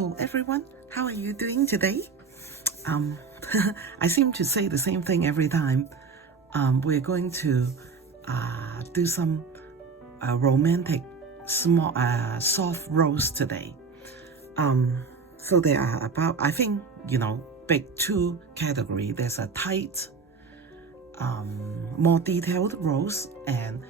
Hello everyone, how are you doing today? I seem to say the same thing every time. We're going to do some romantic small soft rose today. So there are about, I think, big two category. There's a tight, more detailed rose, and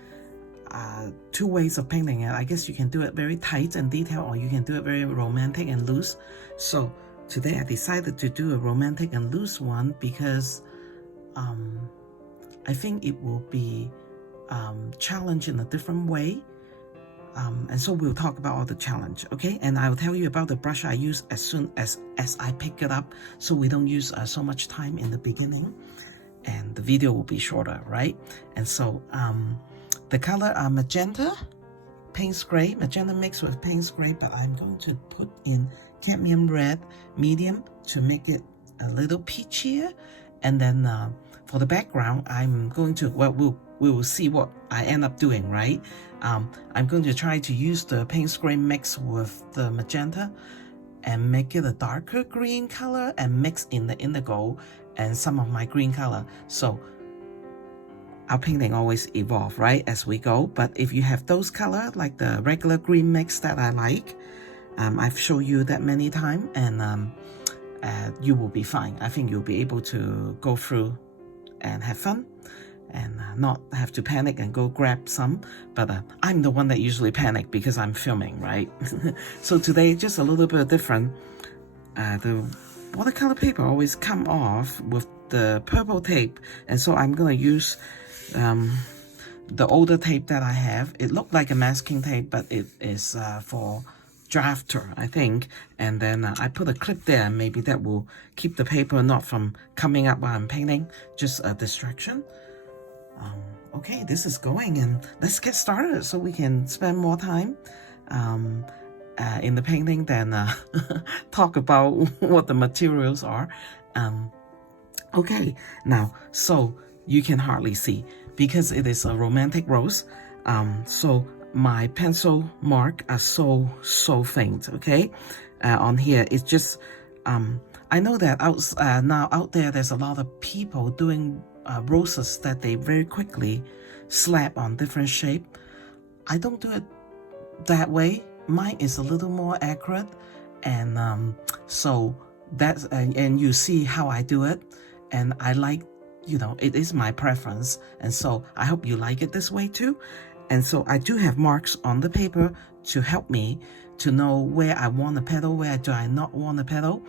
two ways of painting it. I guess you can do it very tight and detailed, or you can do it very romantic and loose. So today I decided to do a romantic and loose one because I think it will be challenged in a different way. And so we'll talk about all the challenge, okay? And I'll tell you about the brush I use as soon as I pick it up, so we don't use so much time in the beginning, and the video will be shorter, right? And so the color are Magenta, Payne's Gray, Magenta mixed with Payne's Gray, but I'm going to put in cadmium red medium to make it a little peachier. And then for the background, I'm going to, well, we will see what I end up doing, right? I'm going to try to use the Payne's Gray mix with the Magenta and make it a darker green color and mix in the indigo and some of my green color. So our painting always evolve, right, as we go. But if you have those color, like the regular green mix that I like, I've shown you that many times, and you will be fine. I think you'll be able to go through and have fun and not have to panic and go grab some. But I'm the one that usually panic because I'm filming, right? So today, just a little bit different. The watercolor paper always come off with the purple tape, and so I'm gonna use the older tape that I have. It looked like a masking tape, but it is for drafter, I think. And then I put a clip there, and maybe that will keep the paper not from coming up while I'm painting, just a distraction. Okay, this is going, and let's get started so we can spend more time in the painting than talk about what the materials are. Okay, now, so you can hardly see because it is a romantic rose. So my pencil mark are so faint, okay? On here, it's just, I know that now out there's a lot of people doing roses that they very quickly slap on different shape. I don't do it that way. Mine is a little more accurate, and so that's, and you see how I do it, and I like, it is my preference, and so I hope you like it this way too. And so I do have marks on the paper to help me to know where I want a petal, where do I not want a petal,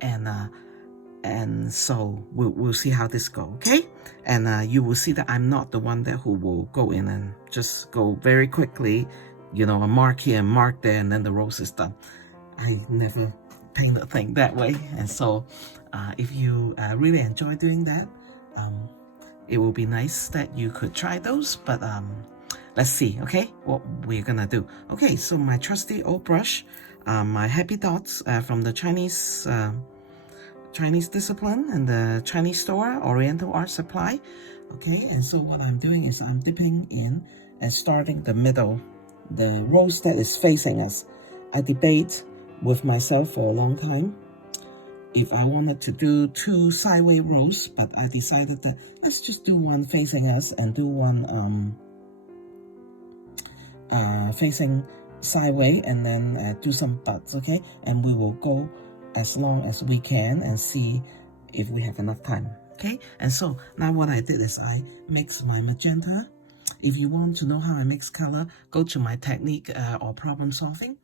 and so we'll see how this go, okay? And you will see that I'm not the one who will go in and just go very quickly, a mark here and mark there, and then the rose is done. I never paint a thing that way. And so if you really enjoy doing that, it will be nice that you could try those. But let's see, okay, what we're gonna do. Okay, so my trusty old brush, my Happy Dots from the Chinese discipline and the Chinese store, Oriental Art Supply. Okay, and so what I'm doing is I'm dipping in and starting the middle, the rose that is facing us. I debate with myself for a long time if I wanted to do two sideways rows, but I decided that let's just do one facing us and do one facing sideways, and then do some buds, okay? And we will go as long as we can and see if we have enough time, okay? And so now what I did is I mix my magenta. If you want to know how I mix color, go to my technique or problem solving,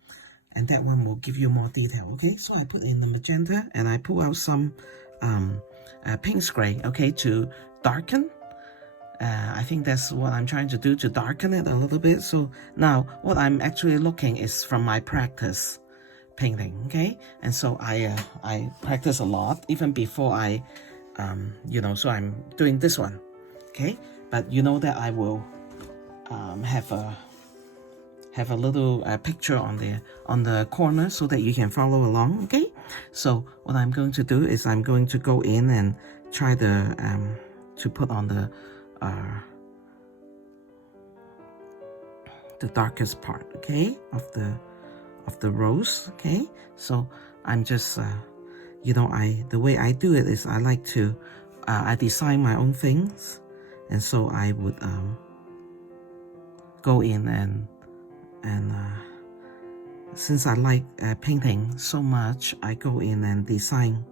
and that one will give you more detail, okay? So I put in the magenta and I pull out some Payne's Gray, okay, to darken. I think that's what I'm trying to do, to darken it a little bit. So now what I'm actually looking is from my practice painting, okay? And so I practice a lot even before I so I'm doing this one, okay? But you know that I will have a little picture on the corner so that you can follow along, okay? So what I'm going to do is I'm going to go in and try to put on the darkest part, okay, of the rose, okay? So I'm just, you know, the way I do it is I like to, I design my own things. And so I would go in and since I like painting so much, I go in and design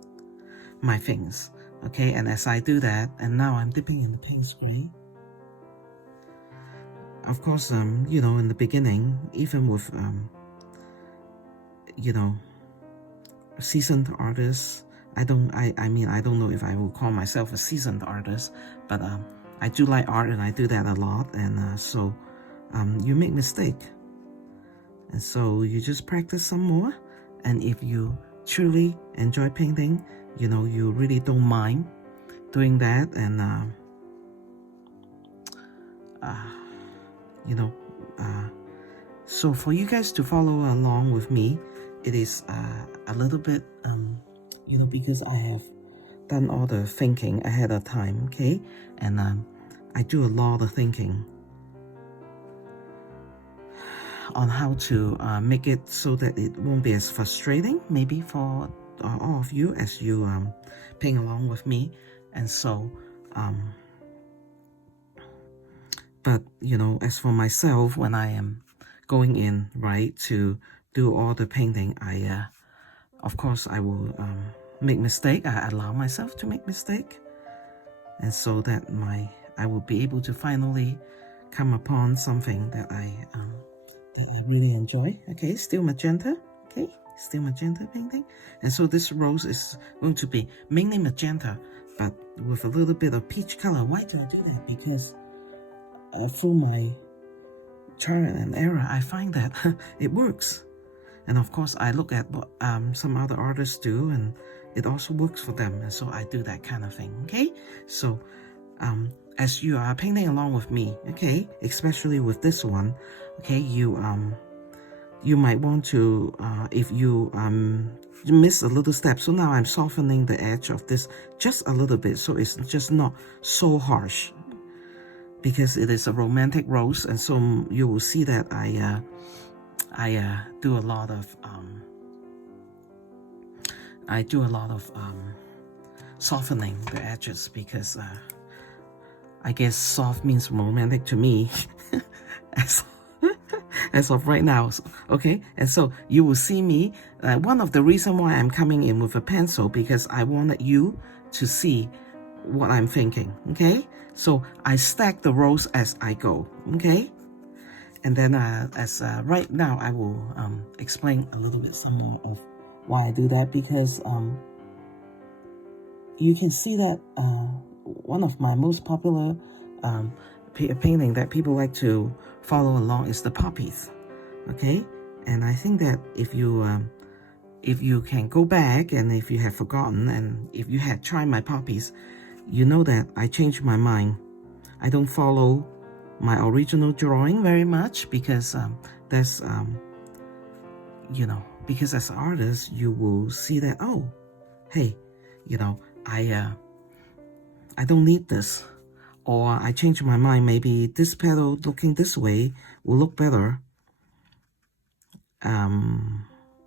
my things. Okay, and as I do that, and now I'm dipping in the paint spray. Of course, you know, in the beginning, even with, you know, seasoned artists, I mean, I don't know if I will call myself a seasoned artist, but I do like art and I do that a lot. And so you make mistake. And so you just practice some more. And if you truly enjoy painting, you know, you really don't mind doing that. And, you know, so for you guys to follow along with me, it is a little bit, you know, because I have done all the thinking ahead of time, okay? And I do a lot of thinking on how to make it so that it won't be as frustrating, maybe for all of you as you paint along with me. And so, but you know, as for myself, when I am going in, right, to do all the painting, I, of course, I will make mistake. I allow myself to make mistake. And so that I will be able to finally come upon something that I really enjoy. Okay, still magenta. Okay, still magenta painting. And so this rose is going to be mainly magenta, but with a little bit of peach color. Why do I do that? Because through my trial and error, I find that it works. And of course, I look at what some other artists do, and it also works for them. And so I do that kind of thing. Okay, so as you are painting along with me, okay, especially with this one, okay, you might want to, if you miss a little step. So now I'm softening the edge of this just a little bit, so it's just not so harsh, because it is a romantic rose. And so you will see that I do a lot of softening the edges, because I guess soft means romantic to me as of right now. Okay, and so you will see me, one of the reasons why I'm coming in with a pencil, because I wanted you to see what I'm thinking. Okay, so I stack the rose as I go. Okay, and then right now I will explain a little bit some more of why I do that, because you can see that one of my most popular painting that people like to follow along is the poppies. Okay, and I think that if you can go back, and if you have forgotten, and if you had tried my poppies, you know that I changed my mind. I don't follow my original drawing very much, because that's you know, because as an artist you will see that, oh, hey, you know, I don't need this, or I changed my mind, maybe this petal looking this way will look better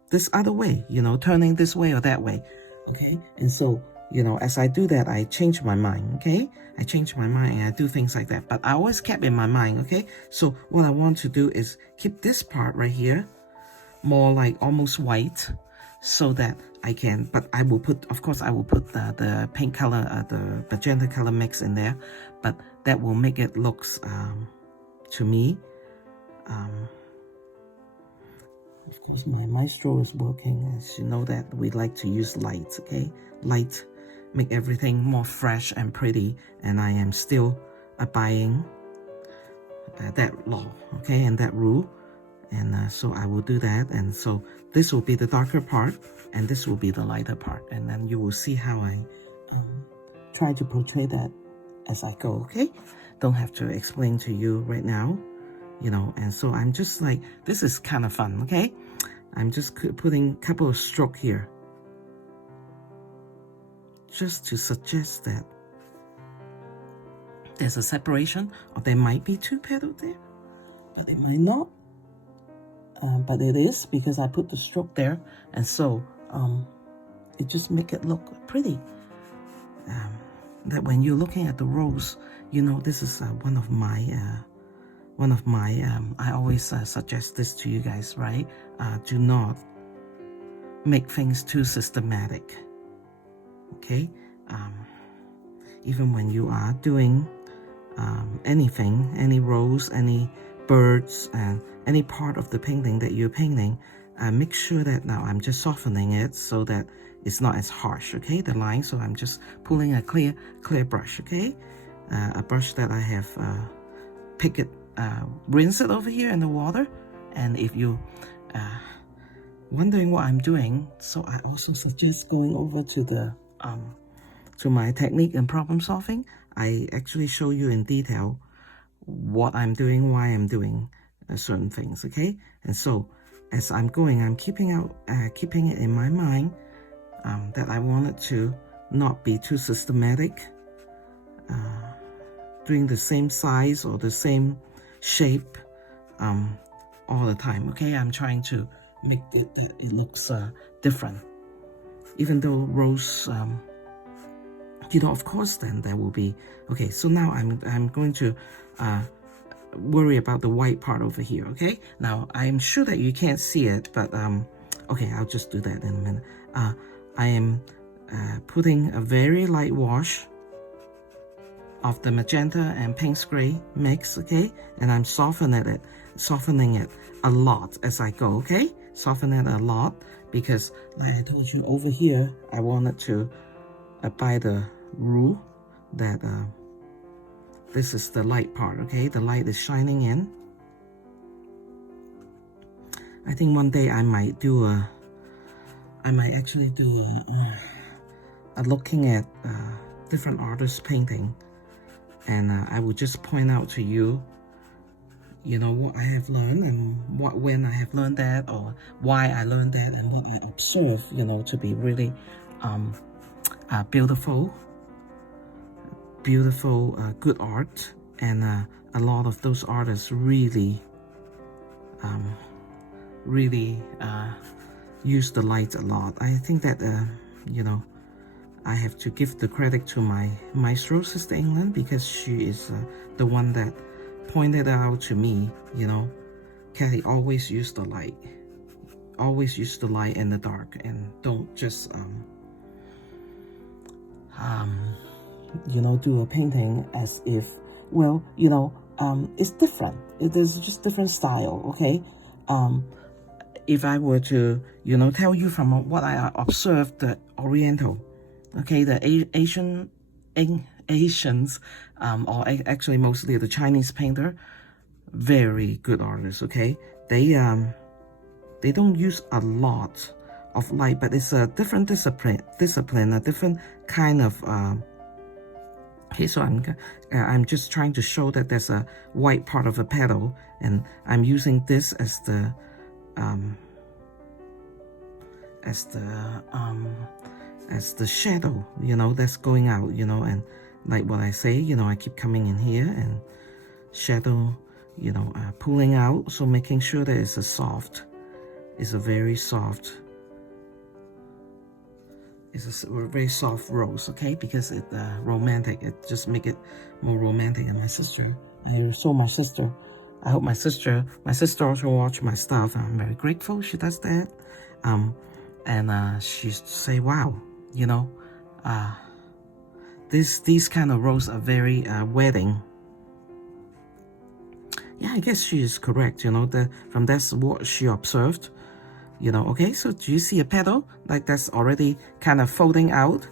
this other way, you know, turning this way or that way. Okay, and so, you know, as I do that, I change my mind. Okay, I change my mind and I do things like that, but I always kept in my mind. Okay, so what I want to do is keep this part right here more like almost white, so that I can, but I will put, of course I will put the pink color, the magenta color mix in there, but that will make it looks to me, of course my maestro is working, as you know that we like to use lights. Okay, light make everything more fresh and pretty, and I am still abiding that law, okay, and that rule. And so I will do that. And so this will be the darker part, and this will be the lighter part. And then you will see how I try to portray that as I go, okay? Don't have to explain to you right now, you know. And so I'm just like, this is kind of fun, okay? I'm just putting a couple of strokes here, just to suggest that there's a separation, or there might be two petals there, but it might not. But it is, because I put the stroke there. And so it just make it look pretty. That when you're looking at the rose, you know, this is one of my I always suggest this to you guys, right? Do not make things too systematic, okay? Even when you are doing anything, any rose, any birds, and any part of the painting that you're painting, make sure that now I'm just softening it so that it's not as harsh, okay, the line. So I'm just pulling a clear brush, okay, a brush that I have pick it, rinse it over here in the water. And if you wondering what I'm doing, so I also suggest going over to the to my technique and problem solving. I actually show you in detail what I'm doing, why I'm doing certain things, okay? And so as I'm going, I'm keeping it in my mind that I want it to not be too systematic, doing the same size or the same shape all the time, okay? I'm trying to make it that it looks different, even though rose, you know, of course, then there will be, okay, so now I'm going to worry about the white part over here, okay? Now, I'm sure that you can't see it, but, okay, I'll just do that in a minute. I am putting a very light wash of the magenta and Pink's gray mix, okay? And I'm softening it a lot as I go, okay? Soften it a lot because, like I told you over here, I wanted to apply the rule that this is the light part, okay? The light is shining in. I think one day I might actually do a looking at different artists' painting, and I will just point out to you, you know, what I have learned and when I have learned that, or why I learned that, and what I observe, you know, to be really beautiful, good art. And a lot of those artists really use the light a lot. I think that you know, I have to give the credit to my maestro, Sister England, because she is the one that pointed out to me, you know, Kathy, always use the light. Always use the light and the dark, and don't just you know, do a painting as if, well, you know, it's different. It is just different style, okay? If I were to, you know, tell you from what I observed, the Oriental, okay, the Asians, or actually mostly the Chinese painter, very good artists, okay? They don't use a lot of light, but it's a different discipline, a different kind of, okay, so I'm just trying to show that there's a white part of a petal, and I'm using this as the shadow, you know, that's going out, you know, and like what I say, you know, I keep coming in here and shadow, you know, pulling out, so making sure that it's a very soft, it's a very soft rose, okay, because it romantic, it just make it more romantic. And my sister, I saw my sister, I hope my sister also watch my stuff. I'm very grateful she does that. And she say, wow, you know, these kind of roses are very wedding. Yeah, I guess she is correct, you know, from that's what she observed, you know. Okay, so do you see a petal like that's already kind of folding out,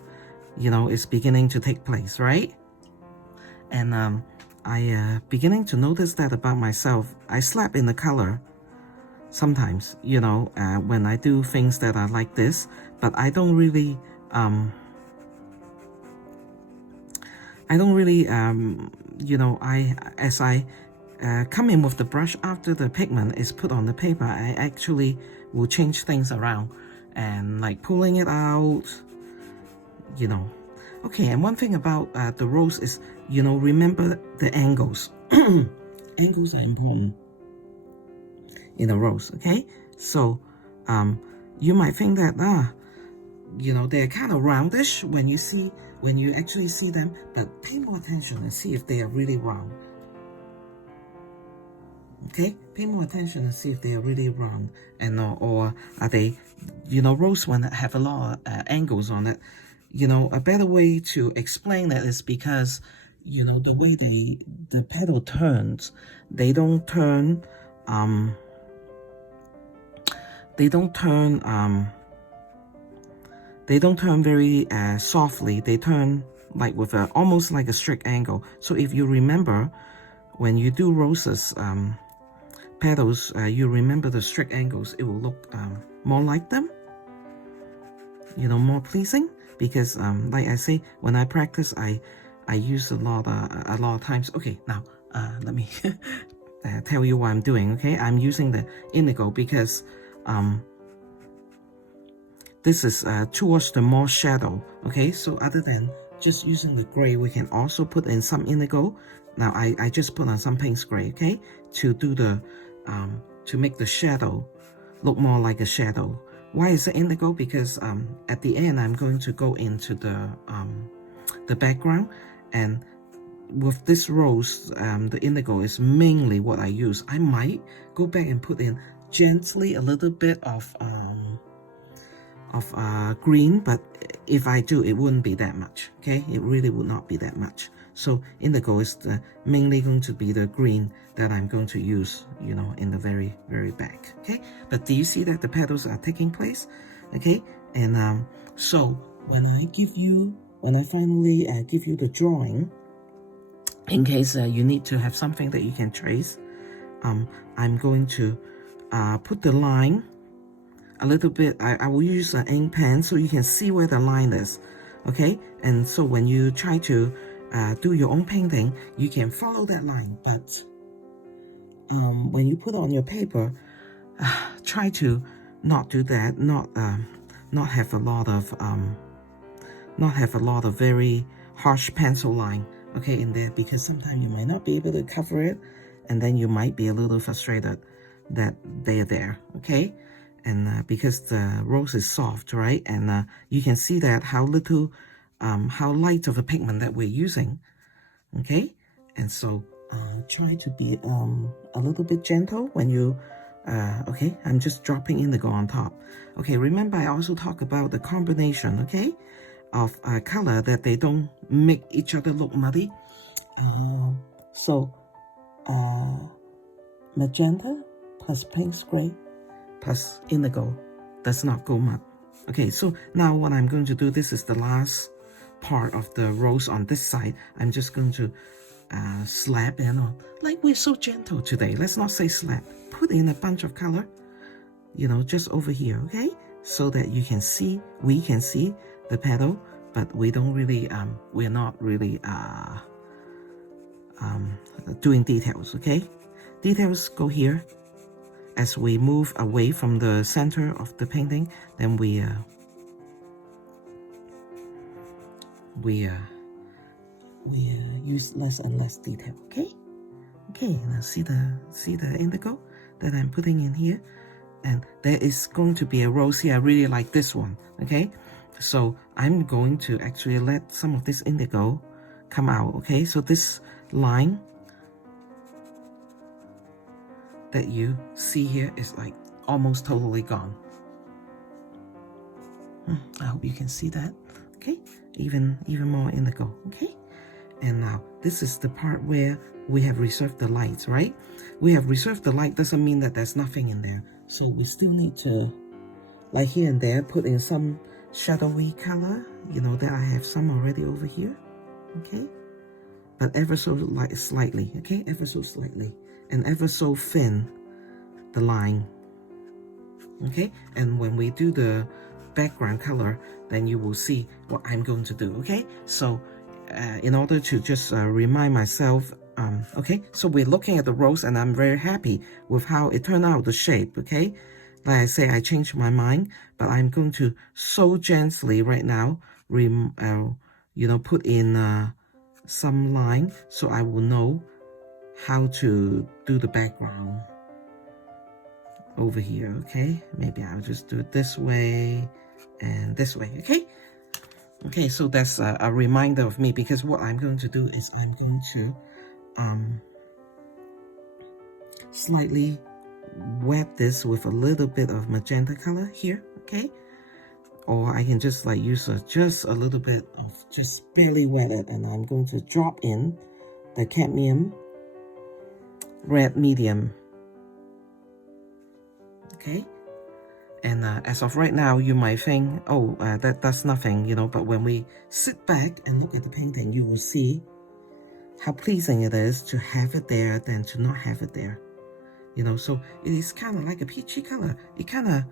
you know, it's beginning to take place, right? And I beginning to notice that about myself. I slap in the color sometimes, you know, when I do things that are like this, but I don't really you know, as I come in with the brush after the pigment is put on the paper, I actually will change things around and like pulling it out, you know. Okay, and one thing about the rose is, you know, remember the angles. Angles are important in a rose, okay? So you might think that you know, they're kind of roundish when you actually see them, but pay more attention and see if they are really round. Okay, pay more attention and see if they are really round, and or are they, you know, rose one that have a lot of angles on it. You know, a better way to explain that is because, you know, the way the petal turns, they don't turn very softly. They turn like with a almost like a strict angle. So if you remember, when you do roses petals, you remember the strict angles, it will look more like them, you know, more pleasing. Because like I say, when I practice, I use a lot of times. Okay, now let me tell you what I'm doing. Okay, I'm using the indigo because this is towards the more shadow. Okay, so other than just using the gray, we can also put in some indigo. Now I just put on some Payne's gray, okay, to do the to make the shadow look more like a shadow. Why is it indigo? Because at the end I'm going to go into the background, and with this rose, the indigo is mainly what I use. I might go back and put in gently a little bit of green, but if I do, it wouldn't be that much. Okay, it really would not be that much. So indigo is mainly going to be the green that I'm going to use, you know, in the very back. Okay, but do you see that the petals are taking place? Okay, and so when I finally give you the drawing, in case you need to have something that you can trace, I'm going to put the line a little bit. I will use an ink pen so you can see where the line is. Okay, and so when you try to do your own painting, you can follow that line. But when you put on your paper, try to not do that. Not have a lot of very harsh pencil line, okay, in there, because sometimes you might not be able to cover it, and then you might be a little frustrated that they're there. Okay, and because the rose is soft, right, and you can see that how light of a pigment that we're using. Okay, and so try to be a little bit gentle when you okay, I'm just dropping indigo on top. Okay, remember I also talk about the combination, okay, of color, that they don't make each other look muddy. So magenta plus Payne's gray plus indigo does not go mud. Okay, so now what I'm going to do, this is the last part of the rose on this side. I'm just going to slap in on, like we're so gentle today, let's not say slap, put in a bunch of color, you know, just over here, okay, so that we can see the petal, but we don't really we're not really doing details. Okay, details go here. As we move away from the center of the painting, then we use less and less detail. Okay, now see the indigo that I'm putting in here, and there is going to be a rose here. I really like this one. Okay, so I'm going to actually let some of this indigo come out. Okay, so this line that you see here is like almost totally gone. I hope you can see that. Okay, even more indigo. Okay, and now this is the part where we have reserved the lights, right? We have reserved the light doesn't mean that there's nothing in there. So we still need to, like here and there, put in some shadowy color, you know, that I have some already over here. Okay, but ever so slightly, okay, ever so slightly, and ever so thin the line. Okay, and when we do the background color, then you will see what I'm going to do. Okay, so in order to just remind myself, okay, so we're looking at the rose, and I'm very happy with how it turned out, the shape. Okay, like I say, I changed my mind, but I'm going to so gently right now you know, put in some line so I will know how to do the background over here. Okay, maybe I'll just do it this way, and this way, okay? Okay, so that's a reminder of me, because what I'm going to do is I'm going to slightly wet this with a little bit of magenta color here, okay? Or I can just like use just a little bit of, just barely wet it, and I'm going to drop in the cadmium red medium, okay? And as of right now, you might think, oh, that's nothing, you know, but when we sit back and look at the painting, you will see how pleasing it is to have it there than to not have it there. You know, so it is kind of like a peachy color. It kind of,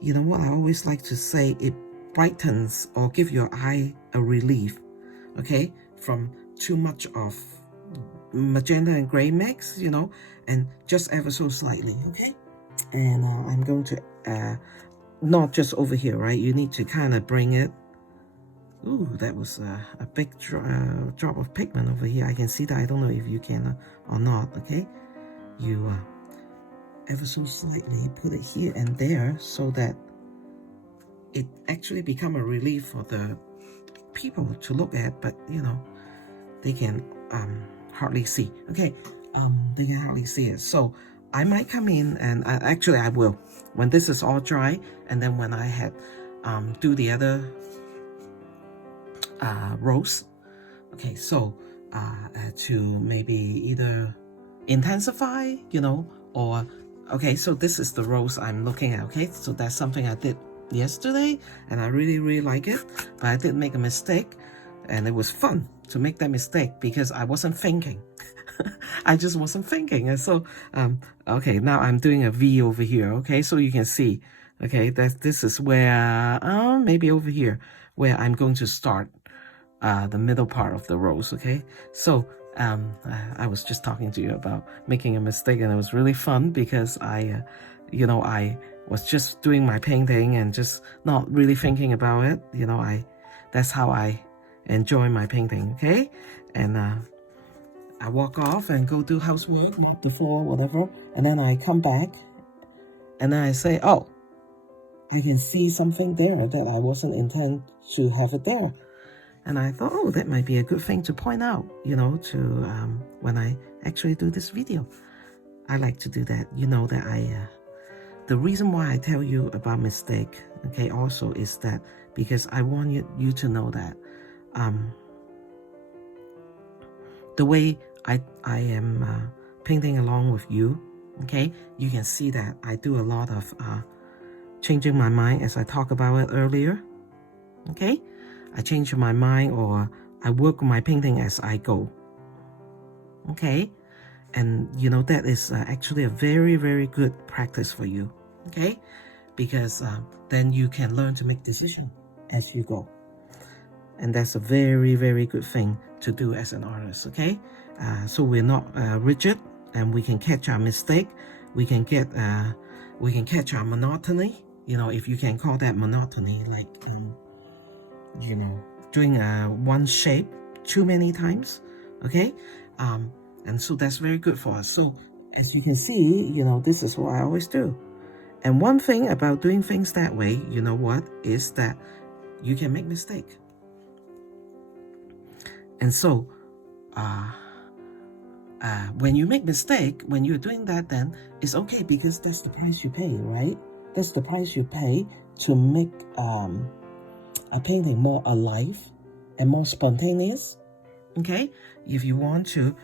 you know, what I always like to say, it brightens or give your eye a relief, okay, from too much of magenta and gray mix, you know, and just ever so slightly, okay? And I'm going to, not just over here, right? You need to kind of bring it. Ooh, that was a big drop of pigment over here. I can see that. I don't know if you can or not, okay? You ever so slightly put it here and there so that it actually become a relief for the people to look at, but, you know, they can hardly see, okay? They can hardly see it. So I might come in and actually I will when this is all dry, and then when I had do the other rows, okay, so to maybe either intensify, you know, or okay, so this is the rows I'm looking at, okay? So that's something I did yesterday and I really like it, but I did make a mistake, and it was fun to make that mistake because I wasn't thinking. I just wasn't thinking. And so okay, now I'm doing a V over here, okay? So you can see, okay, that this is where maybe over here where I'm going to start the middle part of the rows, okay? So I was just talking to you about making a mistake, and it was really fun because I you know, I was just doing my painting and just not really thinking about it, you know. That's how I enjoy my painting, okay? And I walk off and go do housework, mop the floor, whatever, and then I come back and then I say, oh, I can see something there that I wasn't intend to have it there. And I thought, oh, that might be a good thing to point out, you know, to when I actually do this video. I like to do that. You know that the reason why I tell you about mistake, okay, also is that because I want you to know that the way I am painting along with you, okay, you can see that I do a lot of changing my mind, as I talked about it earlier, okay? I change my mind, or I work my painting as I go, okay? And you know, that is actually a very good practice for you, okay? Because then you can learn to make decisions as you go. And that's a very good thing to do as an artist, okay? So we're not rigid, and we can catch our mistake. We can catch our monotony, you know, if you can call that monotony, like you know, doing one shape too many times, okay? And so that's very good for us. So as you can see, you know, this is what I always do. And one thing about doing things that way, you know what, is that you can make mistake. And so when you make mistake, when you're doing that, then it's okay, because that's the price you pay, right? That's the price you pay to make a painting more alive and more spontaneous, okay? If you want to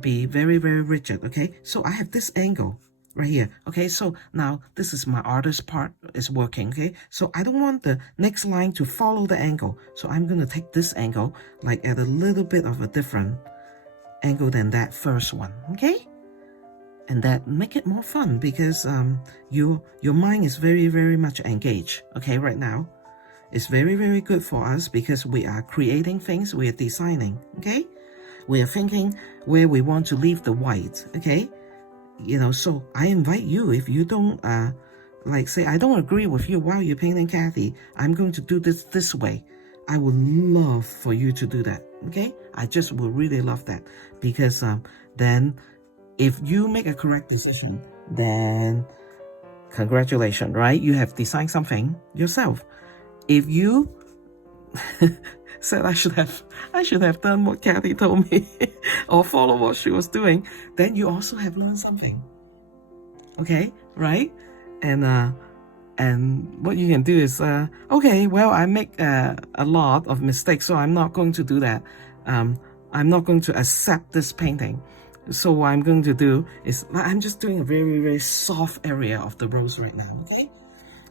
be very rigid, okay? So I have this angle right here, okay? So now this is my artist part is working, okay? So I don't want the next line to follow the angle, so I'm going to take this angle like at a little bit of a different angle than that first one, okay? And that make it more fun, because your mind is very much engaged, okay? Right now it's very good for us, because we are creating things, we are designing, okay? We are thinking where we want to leave the white, okay? You know, so I invite you, if you don't like say, I don't agree with you while you're painting Kathy, I'm going to do this way, I would love for you to do that, okay? I just would really love that, because then if you make a correct decision, then congratulations, right? You have designed something yourself. if you said I should have done what Kathy told me or follow what she was doing, then you also have learned something. Okay, right? And what you can do is, okay, well, I make a lot of mistakes, so I'm not going to do that. I'm not going to accept this painting. So what I'm going to do is, I'm just doing a very, very soft area of the rose right now, okay?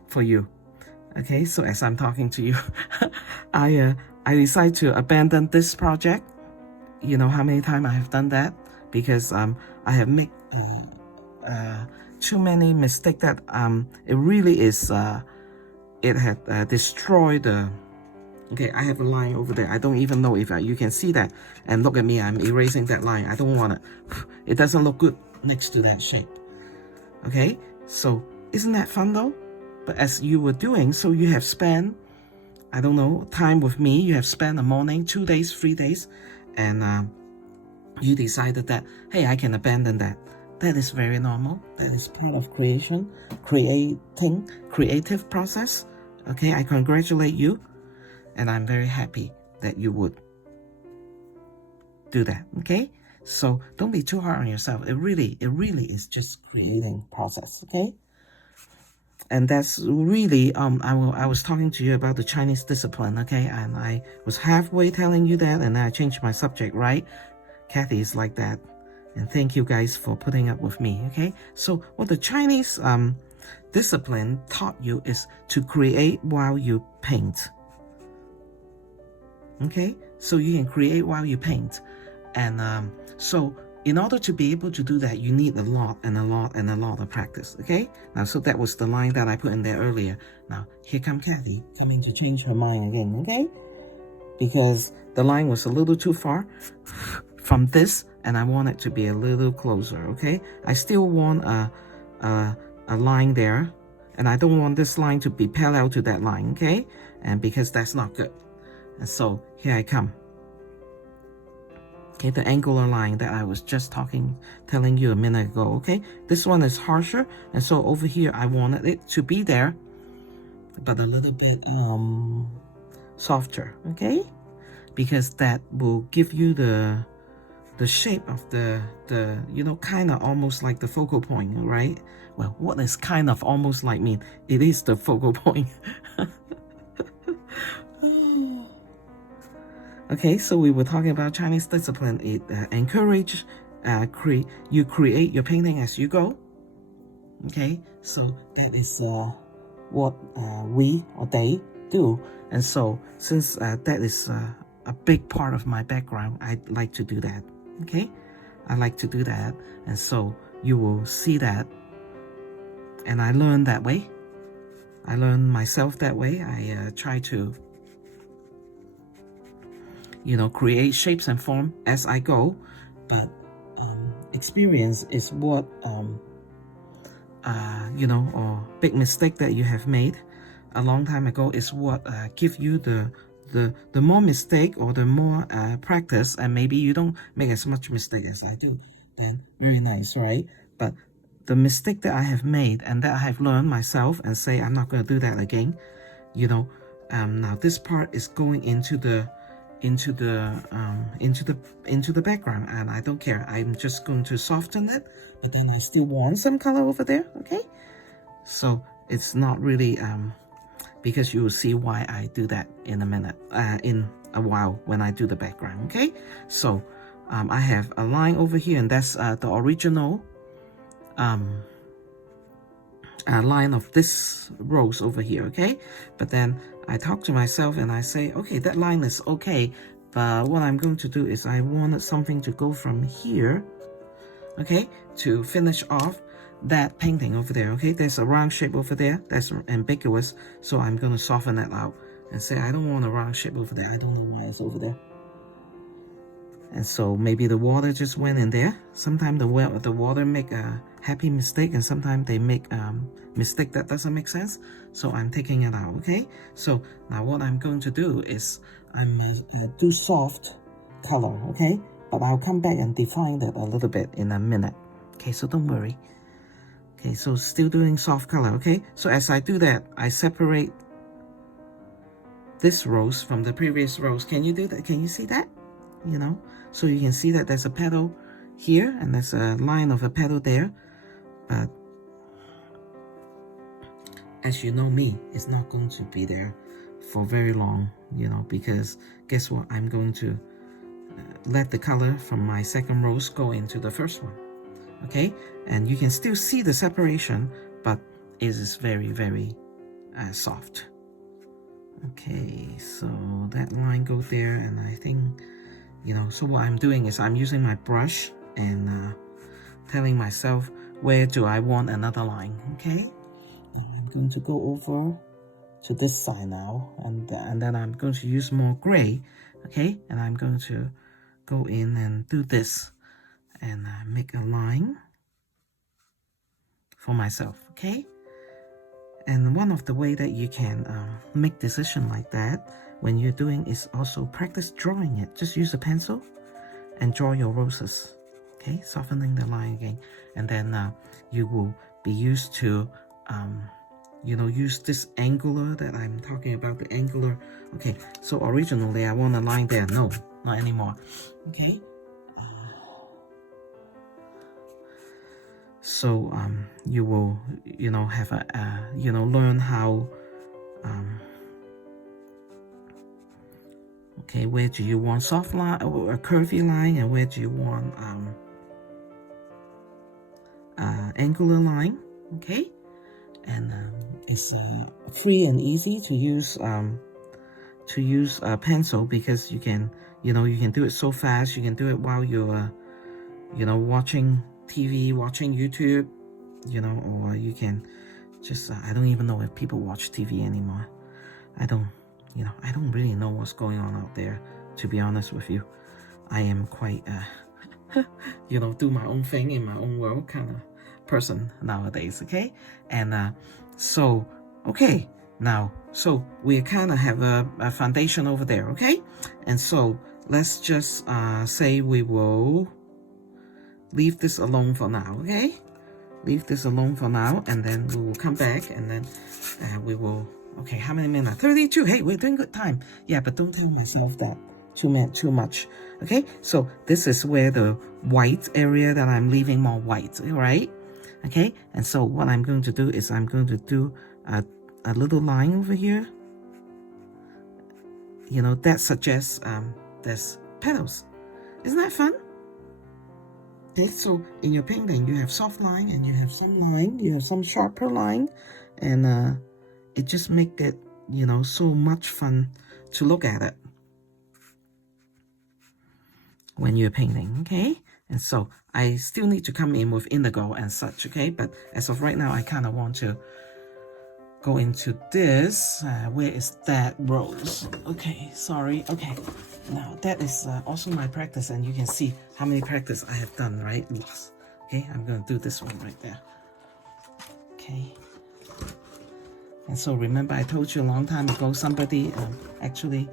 For you. Okay, so as I'm talking to you, I decide to abandon this project. You know how many times I have done that? Because I have made too many mistakes that it really is, it had destroyed the... Okay, I have a line over there. I don't even know if you can see that. And look at me, I'm erasing that line. I don't want it. It doesn't look good next to that shape. Okay, so isn't that fun though? But as you were doing, so you have spent, I don't know, time with me. You have spent a morning, 2 days, 3 days, and you decided that, hey, I can abandon that. That is very normal. That is part of creative process. Okay, I congratulate you. And I'm very happy that you would do that, okay? So don't be too hard on yourself. It really is just creating process, okay? And that's really, I was talking to you about the Chinese discipline, okay? And I was halfway telling you that, and then I changed my subject, right? Kathy is like that. And thank you guys for putting up with me, okay? So what the Chinese discipline taught you is to create while you paint. Okay, so you can create while you paint. And so in order to be able to do that, you need a lot of practice. Okay, now so that was the line that I put in there earlier. Now here come Kathy coming to change her mind again. Okay, because the line was a little too far from this, and I want it to be a little closer. Okay, I still want a line there, and I don't want this line to be parallel to that line. Okay, and because that's not good. And so here I come. Okay, the angular line that I was just telling you a minute ago. Okay, this one is harsher, and so over here I wanted it to be there, but a little bit softer. Okay, because that will give you the shape of the you know, kind of almost like the focal point, right? Well, what is kind of almost like mean? It is the focal point. Okay, so we were talking about Chinese discipline. It encourages you create your painting as you go. Okay, so that is what we or they do. And so since that is a big part of my background, I like to do that. Okay, I like to do that, and so you will see that. And I learned that way. I learned myself that way. I try to, you know, create shapes and form as I go, but experience is what you know, or big mistake that you have made a long time ago is what give you the more mistake or the more practice, and maybe you don't make as much mistake as I do, then very nice, right? But the mistake that I have made and that I have learned myself and say I'm not going to do that again, you know, now this part is going into the background, and I don't care. I'm just going to soften it, but then I still want some color over there. Okay, so it's not really because you will see why I do that in a minute, in a while when I do the background. Okay, so I have a line over here, and that's the original line of this rose over here. Okay, but then I talk to myself and I say, okay, that line is okay, but what I'm going to do is I wanted something to go from here, okay, to finish off that painting over there. Okay, there's a round shape over there that's ambiguous, so I'm going to soften that out and say I don't want a round shape over there. I don't know why it's over there. And so maybe the water just went in there. Sometimes the water make a happy mistake, and sometimes they make mistake that doesn't make sense. So I'm taking it out. Okay, so now what I'm going to do is I'm do soft color. Okay, but I'll come back and define that a little bit in a minute. Okay, so don't worry. Okay, so still doing soft color. Okay, so as I do that, I separate this rose from the previous rose. Can you do that? Can you see that? You know, so you can see that there's a petal here and there's a line of a petal there, but as you know me, it's not going to be there for very long, you know, because guess what? I'm going to let the color from my second rose go into the first one, okay? And you can still see the separation, but it is very, very soft. Okay, so that line goes there, and I think, you know, so what I'm doing is I'm using my brush and telling myself, where do I want another line, okay? I'm going to go over to this side now, and then I'm going to use more gray, okay? And I'm going to go in and do this and make a line for myself, okay? And one of the way that you can make decision like that when you're doing is also practice drawing it. Just use a pencil and draw your roses, okay? Softening the line again, and then you will be used to you know, use this angular that I'm talking about, the angular. Okay, so originally I want a line there. No, not anymore. Okay. So you will, you know, have a, you know, learn how, okay, where do you want soft line or a curvy line, and where do you want angular line, okay? And it's free and easy to use a pencil, because you can, you know, you can do it so fast. You can do it while you're you know, watching TV, watching YouTube, you know, or you can just I don't even know if people watch TV anymore. I don't, you know, I don't really know what's going on out there, to be honest with you. I am quite you know, do my own thing in my own world kind of person nowadays, okay? And so okay, now so we kind of have a foundation over there, okay? And so let's just say we will leave this alone for now, okay? Leave this alone for now, and then we will come back, and then we will, okay, how many minutes? 32. Hey, we're doing good time. Yeah, but don't tell myself that too much, okay? So this is where the white area that I'm leaving more white, right? Okay, and so what I'm going to do is I'm going to do a little line over here, you know, that suggests there's petals. Isn't that fun? Okay, so in your painting you have soft line, and you have some line, you have some sharper line, and it just makes it, you know, so much fun to look at it when you're painting, okay? And so I still need to come in with indigo and such, okay? But as of right now, I kind of want to go into this. Where is that rose? Okay, sorry. Okay, now that is also my practice, and you can see how many practice I have done, right? Okay, I'm going to do this one right there. Okay. And so remember, I told you a long time ago, somebody actually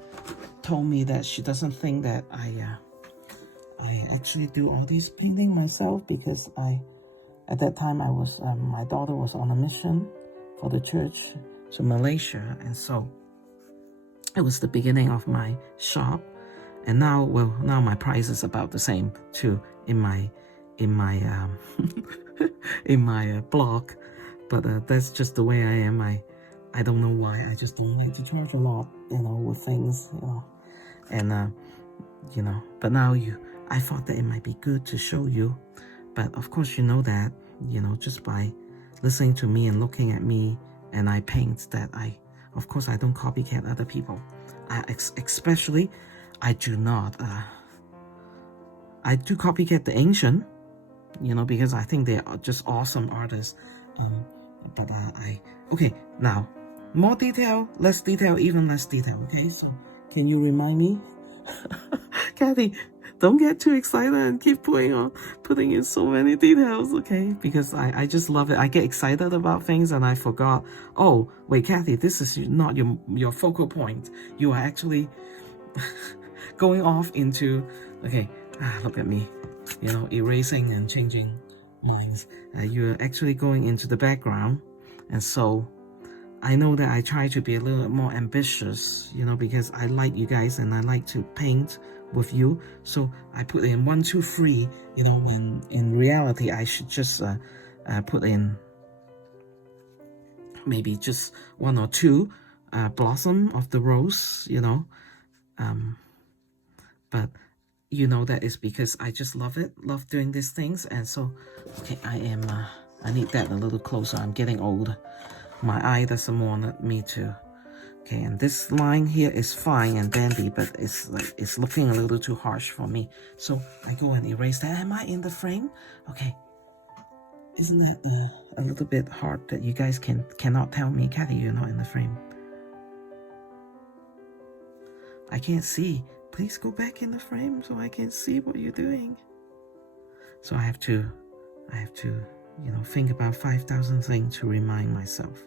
told me that she doesn't think that I actually do all these painting myself, because at that time I was my daughter was on a mission for the church to Malaysia, and so it was the beginning of my shop. And now, well, now my price is about the same too in my in my blog, but that's just the way I am. I don't know why. I just don't like to charge a lot, you know, with things, you know, and you know. But now I thought that it might be good to show you. But of course, you know that, you know, just by listening to me and looking at me and I paint, that of course, I don't copycat other people. Especially, I do not. I do copycat the ancient, you know, because I think they are just awesome artists. But okay, now more detail, less detail, even less detail. Okay, so can you remind me, Kathy? Don't get too excited and keep putting in so many details, okay? Because I just love it. I get excited about things and I forgot. Oh, wait, Kathy, this is not your focal point. You are actually going off into, okay, look at me, you know, erasing and changing lines. You're actually going into the background. And so I know that I try to be a little more ambitious, you know, because I like you guys and I like to paint with you. So I put in 1, 2, 3, you know, when in reality I should just put in maybe just 1 or 2 blossom of the rose, you know. But you know that is because I just love it, love doing these things. And so, okay, I need that a little closer. I'm getting old. My eye doesn't want me to. Okay, and this line here is fine and dandy, but it's looking a little too harsh for me. So I go and erase that. Am I in the frame? Okay. Isn't that a little bit hard that you guys cannot tell me, Kathy, you're not in the frame? I can't see. Please go back in the frame so I can see what you're doing. So I have to, you know, think about 5,000 things to remind myself.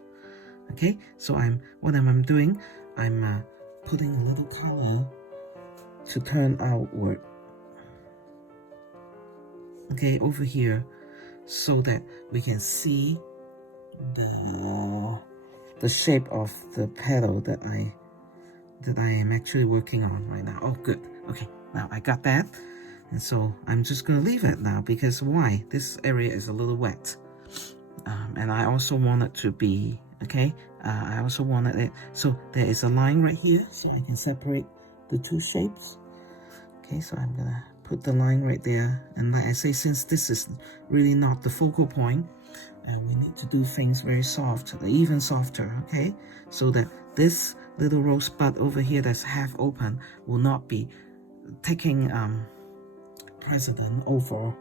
Okay, so what am I doing? I'm putting a little color to turn outward. Okay, over here, so that we can see the shape of the petal that I am actually working on right now. Oh, good. Okay, now I got that. And so I'm just going to leave it now because why? This area is a little wet. And I also want it to be, okay, I also wanted it, so there is a line right here so I can separate the 2 shapes. Okay, so I'm going to put the line right there. And like I say, since this is really not the focal point, we need to do things very soft, even softer, okay? So that this little rosebud over here that's half open will not be taking precedent over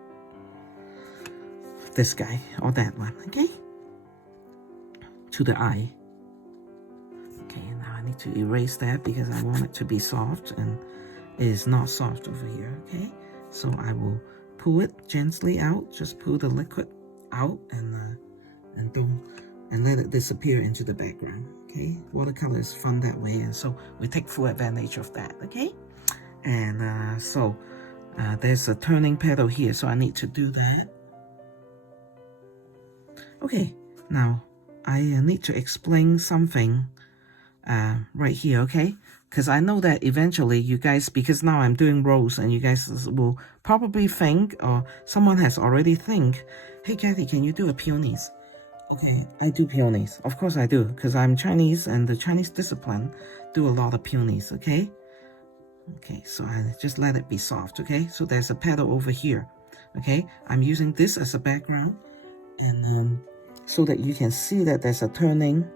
this guy or that one, okay? To the eye. Okay, now I need to erase that because I want it to be soft and it is not soft over here, okay? So I will pull it gently out, just pull the liquid out and let it disappear into the background, okay? Watercolor is fun that way, and so we take full advantage of that, okay? And there's a turning petal here, so I need to do that. Okay, now I need to explain something right here, okay? Because I know that eventually you guys, because now I'm doing rose, and you guys will probably think, or someone has already think, hey Kathy, can you do a peonies? Okay, I do peonies. Of course I do, because I'm Chinese and the Chinese discipline do a lot of peonies, okay? Okay, so I just let it be soft, okay? So there's a petal over here, okay? I'm using this as a background, and so that you can see that there's a turning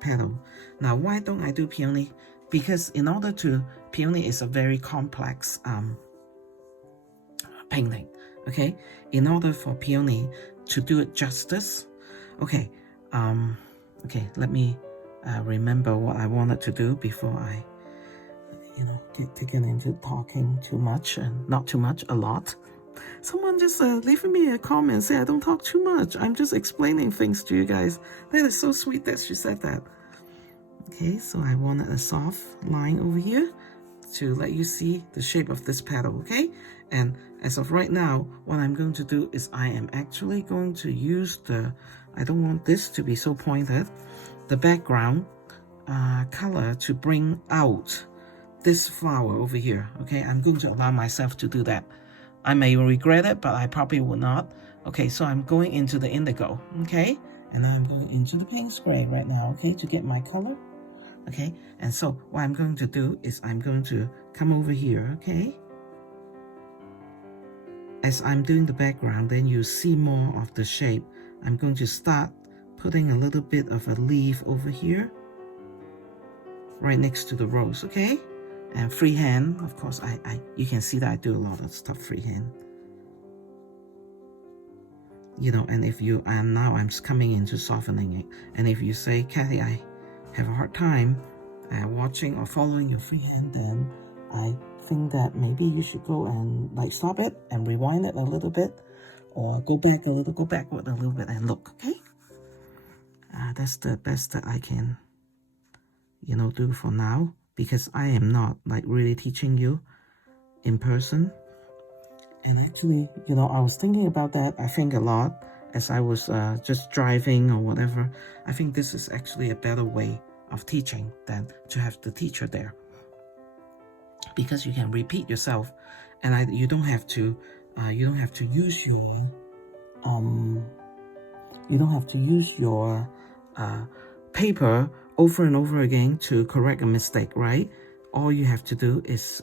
petal. Now, why don't I do peony? Because in order to, peony is a very complex painting, okay? In order for peony to do it justice, okay, okay, let me remember what I wanted to do before I, you know, get taken into talking too much, and not too much, a lot. Someone just leave me a comment, say I don't talk too much. I'm just explaining things to you guys. That is so sweet that she said that. Okay, so I wanted a soft line over here to let you see the shape of this petal, okay? And as of right now, what I'm going to do is I am actually going to use I don't want this to be so pointed, the background color to bring out this flower over here, okay? I'm going to allow myself to do that. I may regret it, but I probably will not. Okay, so I'm going into the indigo, okay? And I'm going into the pink spray right now, okay, to get my color. Okay, and so what I'm going to do is I'm going to come over here, okay? As I'm doing the background, then you see more of the shape. I'm going to start putting a little bit of a leaf over here, right next to the rose, okay? And freehand, of course, you can see that I do a lot of stuff freehand. You know, and if you, now I'm coming into softening it. And if you say, Kathy, I have a hard time watching or following your freehand, then I think that maybe you should go and like stop it and rewind it a little bit, or go backward a little bit and look, okay? That's the best that I can, you know, do for now, because I am not like really teaching you in person. And actually, you know, I was thinking about that. I think a lot, as I was just driving or whatever. I think this is actually a better way of teaching than to have the teacher there, because you can repeat yourself, and you don't have to use your paper over and over again to correct a mistake, right? All you have to do is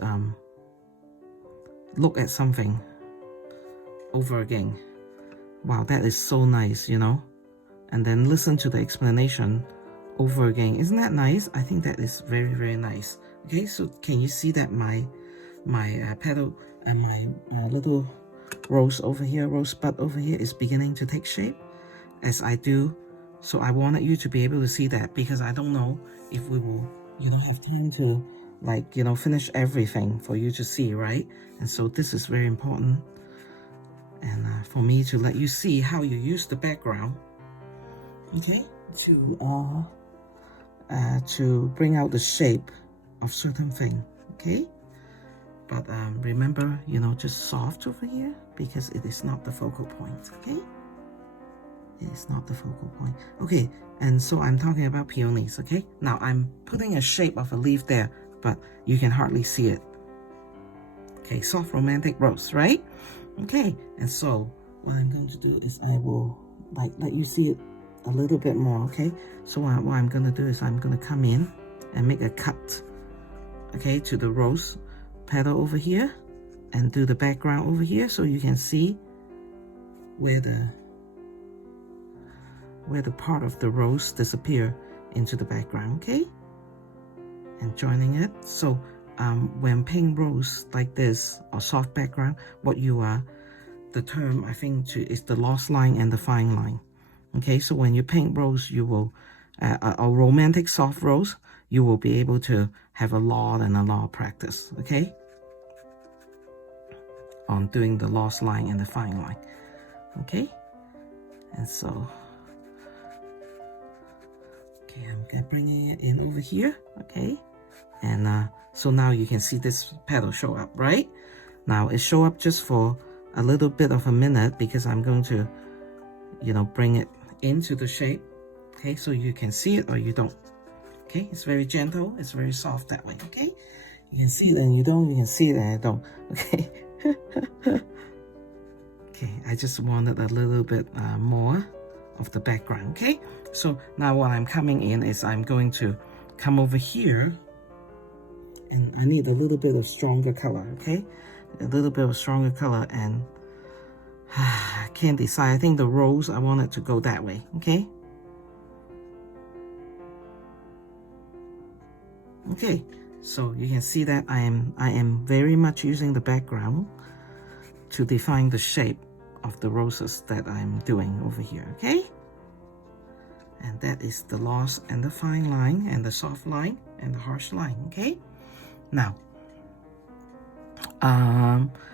look at something over again. Wow, that is so nice, you know? And then listen to the explanation over again. Isn't that nice? I think that is very, very nice. Okay, so can you see that my petal and my little rose over here, rose bud over here is beginning to take shape as I do. So I wanted you to be able to see that, because I don't know if we will, have time to, like, finish everything for you to see, right? And so this is very important, and for me to let you see how you use the background, okay, to bring out the shape of certain thing, okay? But remember, just soft over here, because it is not the focal point, okay? It is not the focal point. Okay, and so I'm talking about peonies, okay? Now I'm putting a shape of a leaf there, but you can hardly see it. Okay, soft romantic rose, right? Okay, and so what I'm going to do is I will let you see it a little bit more, okay? So what I'm going to do is I'm going to come in and make a cut, okay, to the rose petal over here, and do the background over here, so you can see where the part of the rose disappear into the background, okay? And joining it. So when paint rose like this, or soft background, what you are, the term I think is the lost line and the fine line. Okay, so when you paint rose, you will, a romantic soft rose, you will be able to have a lot of practice, okay? On doing the lost line and the fine line, okay? And so, okay, I'm bringing it in over here, okay? And so now you can see this petal show up, right? Now it show up just for a little bit of a minute, because I'm going to, bring it into the shape, okay? So you can see it or you don't, okay? It's very gentle, it's very soft that way, okay? You can see it and you don't, you can see it and I don't, okay? Okay, I just wanted a little bit more of the background, okay? So now what I'm coming in is I'm going to come over here, and I need a little bit of stronger color, okay? A little bit of stronger color, and I can't decide. I think the rose, I want it to go that way, okay? Okay, so you can see that I am very much using the background to define the shape of the roses that I'm doing over here, okay? And that is the lost and the fine line, and the soft line and the harsh line, okay? Now,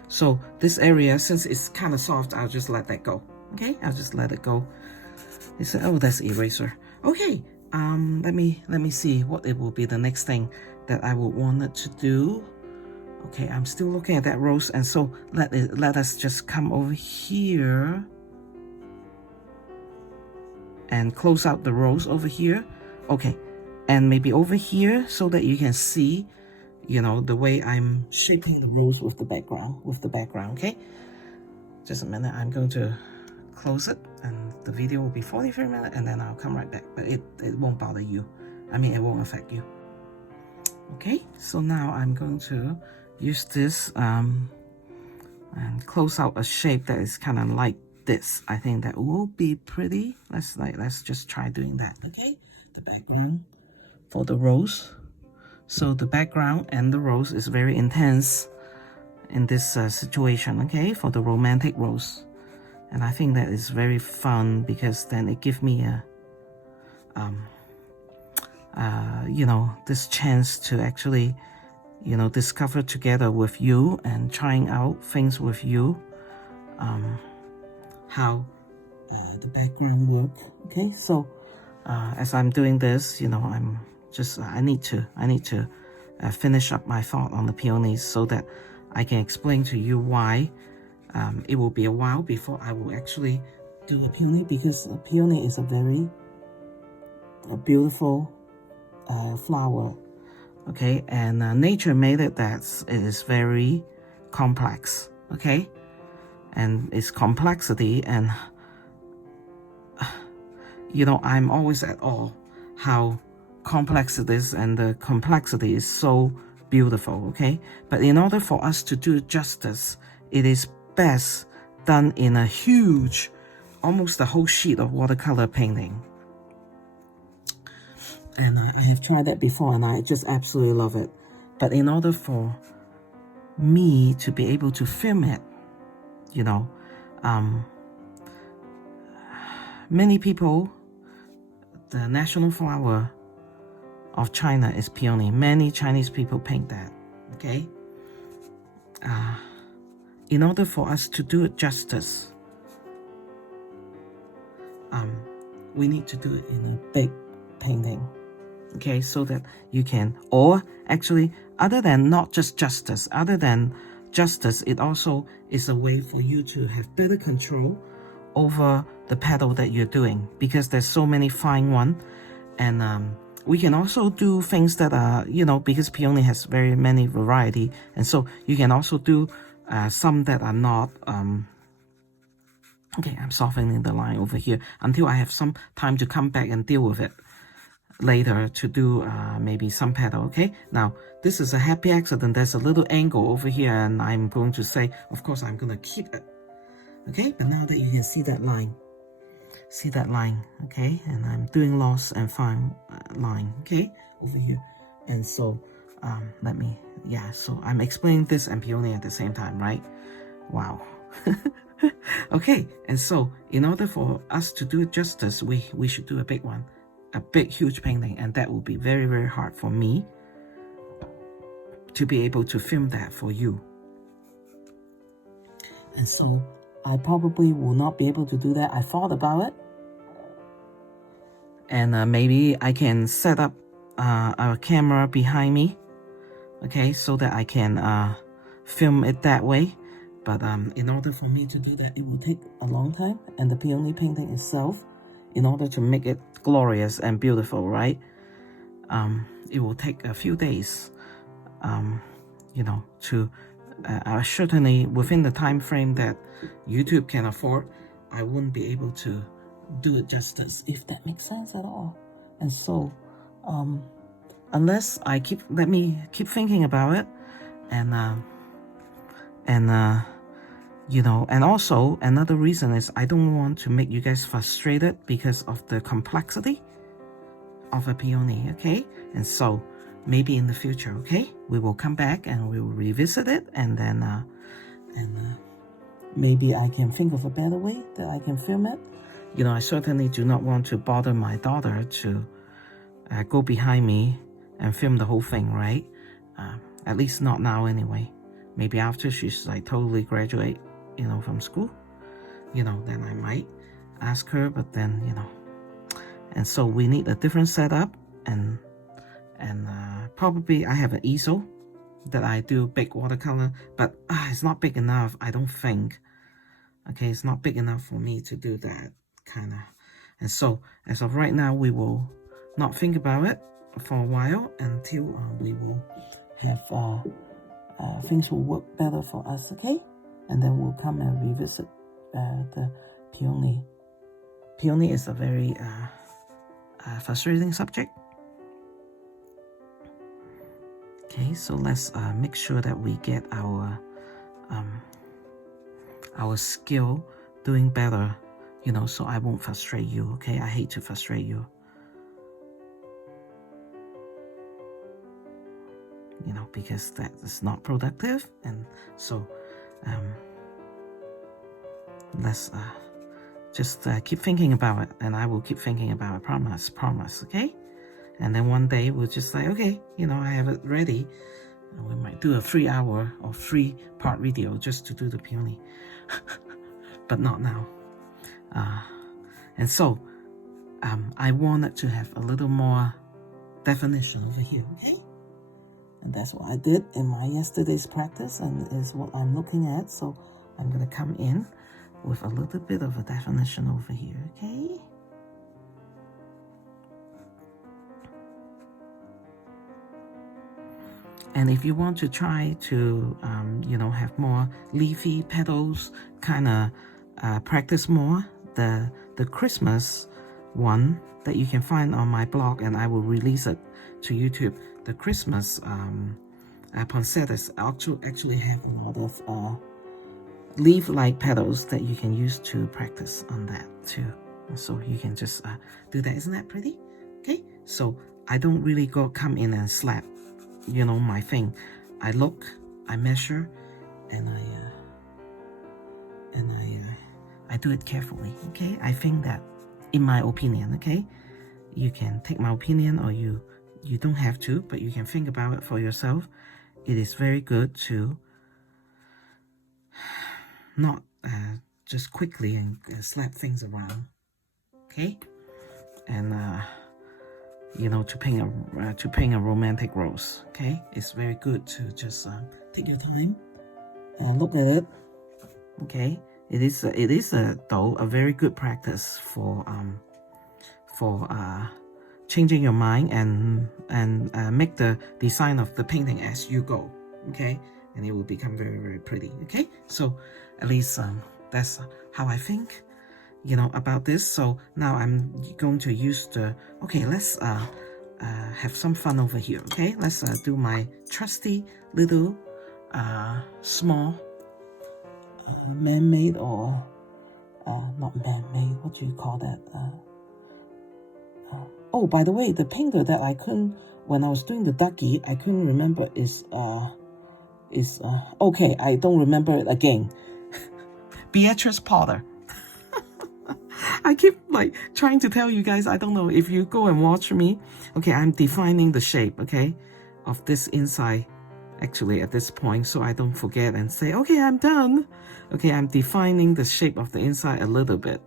so this area, since it's kind of soft, I'll just let that go, okay? I'll just let it go. It's oh, that's eraser. Okay, let me see what it will be the next thing that I would want it to do. Okay, I'm still looking at that rose, and so let us just come over here and close out the rose over here. Okay, and maybe over here, so that you can see, the way I'm shaping the rose with the background, okay? Just a minute, I'm going to close it, and the video will be 43 minutes, and then I'll come right back, but it won't bother you. I mean, it won't affect you. Okay, so now I'm going to use this and close out a shape that is kind of like this. I think that will be pretty. Let's just try doing that, okay? The background for the rose. So the background and the rose is very intense in this situation, okay, for the romantic rose. And I think that is very fun, because then it gives me a, this chance to actually, discover together with you and trying out things with you, how the background work, okay? So as I'm doing this, I'm just, I need to finish up my thought on the peonies, so that I can explain to you why it will be a while before I will actually do a peony, because a peony is a very beautiful flower, okay, and nature made it that it is very complex, okay, and its complexity, and you know, I'm always at awe how complex it is, and the complexity is so beautiful, okay, but in order for us to do justice, it is best done in a huge, almost the whole sheet of watercolor painting. And I have tried that before, and I just absolutely love it. But in order for me to be able to film it, you know, many people, the national flower of China is peony. Many Chinese people paint that, okay? In order for us to do it justice, we need to do it in a big painting, okay, so that you can, or actually, other than not just justice, other than justice, it also is a way for you to have better control over the petal that you're doing, because there's so many fine one, and we can also do things that are, you know, because peony has very many variety, and so you can also do some that are not okay, I'm softening the line over here until I have some time to come back and deal with it later to do maybe some petal, okay? Now, this is a happy accident. There's a little angle over here, and I'm going to say, of course, I'm going to keep it, okay? But now that you can see that line, okay? And I'm doing lost and find line, okay? Over here. And so, let me, yeah, so I'm explaining this and peony at the same time, right? Wow. Okay, and so in order for us to do it justice, we should do a big one, a big huge painting, and that will be very, very hard for me to be able to film that for you. And so I probably will not be able to do that. I thought about it, and maybe I can set up a camera behind me, okay, so that I can film it that way. But in order for me to do that, it will take a long time, and the peony painting itself, in order to make it glorious and beautiful, right? It will take a few days, you know, to certainly within the time frame that YouTube can afford, I wouldn't be able to do it justice, if that makes sense at all. And so, unless I let me keep thinking about it, and you know, and also another reason is I don't want to make you guys frustrated because of the complexity of a peony, okay? And so maybe in the future, okay, we will come back and we will revisit it, and then maybe I can think of a better way that I can film it. You know, I certainly do not want to bother my daughter to go behind me and film the whole thing, right? At least not now anyway. Maybe after she's like totally graduate, you know, from school, you know, then I might ask her, but then, you know, and so we need a different setup, and probably I have an easel that I do big watercolor, but it's not big enough, I don't think. Okay, it's not big enough for me to do that kind of. And so as of right now, we will not think about it for a while until we will have things will work better for us, okay? And then we'll come and revisit the peony. Peony is a very frustrating subject. Okay, so let's make sure that we get our skill doing better, you know, so I won't frustrate you, okay? I hate to frustrate you. You know, because that is not productive, and so let's just keep thinking about it, and I will keep thinking about it, promise, okay? And then one day we'll just like, okay, you know, I have it ready, and we might do a 3-hour or 3-part video just to do the peony, but not now. And so I wanted to have a little more definition over here, okay? And that's what I did in my yesterday's practice, and is what I'm looking at. So I'm going to come in with a little bit of a definition over here, okay? And if you want to try to, you know, have more leafy petals, kind of practice more, the Christmas one that you can find on my blog, and I will release it to YouTube. The Christmas poinsettias actually have a lot of leaf-like petals that you can use to practice on that too. So you can just do that. Isn't that pretty? Okay, so I don't really come in and slap, you know, my thing. I look, I measure, and I do it carefully. Okay, I think that, in my opinion, okay, you can take my opinion, or you don't have to, but you can think about it for yourself. It is very good to not just quickly and slap things around, okay? And you know, to paint a romantic rose, okay? It's very good to just take your time and look at it, okay? It is though a very good practice for changing your mind and make the design of the painting as you go, okay? And it will become very, very pretty, okay? So at least that's how I think, you know, about this. So now I'm going to use the, okay, let's have some fun over here, okay? Let's do my trusty little small man-made, or not man-made, what do you call that? Oh, by the way, the painter that I couldn't, when I was doing the ducky, I couldn't remember is okay, I don't remember it again. Beatrice Potter. I keep like trying to tell you guys, I don't know if you go and watch me. Okay, I'm defining the shape, okay, of this inside actually at this point, so I don't forget and say, okay, I'm done. Okay, I'm defining the shape of the inside a little bit.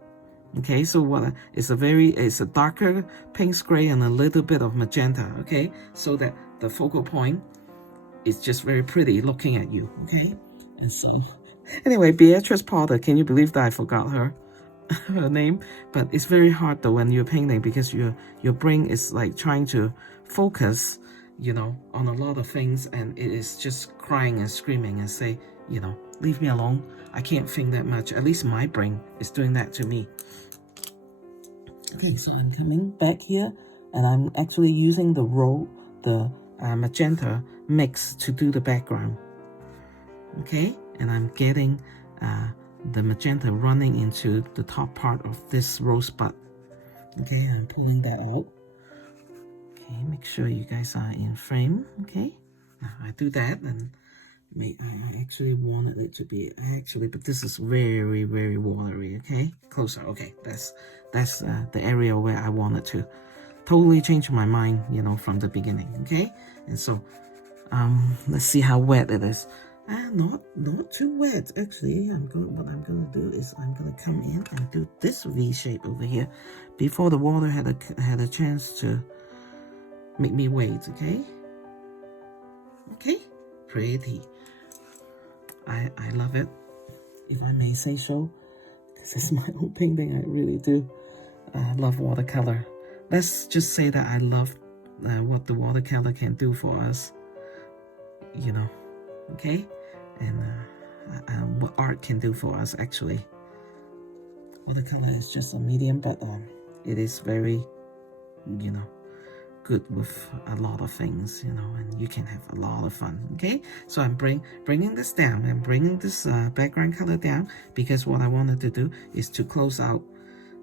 Okay, so what it's a darker pinks gray and a little bit of magenta, okay, so that the focal point is just very pretty looking at you, okay? And so anyway, Beatrice Potter, can you believe that I forgot her name? But it's very hard though when you're painting, because your brain is like trying to focus, you know, on a lot of things, and it is just crying and screaming and say, you know, leave me alone. I can't think that much. At least my brain is doing that to me. Okay, so I'm coming back here, and I'm actually using the magenta mix to do the background. Okay, and I'm getting the magenta running into the top part of this rosebud. Okay, I'm pulling that out. Okay, make sure you guys are in frame. Okay, now I do that, and I actually wanted it to be but this is very, very watery. Okay, closer. Okay, that's the area where I wanted to totally change my mind, you know, from the beginning. Okay, and so let's see how wet it is. Not too wet actually. What I'm gonna do is I'm gonna come in and do this V shape over here before the water had a chance to make me wait. Okay, pretty. I love it, if I may say so. This is my own painting. I really do love watercolor. Let's just say that I love what the watercolor can do for us, you know, okay? And what art can do for us, actually. Watercolor is just a medium, but it is very, you know, good with a lot of things, you know, and you can have a lot of fun. Okay, so I'm bringing this down and bringing this background color down, because what I wanted to do is to close out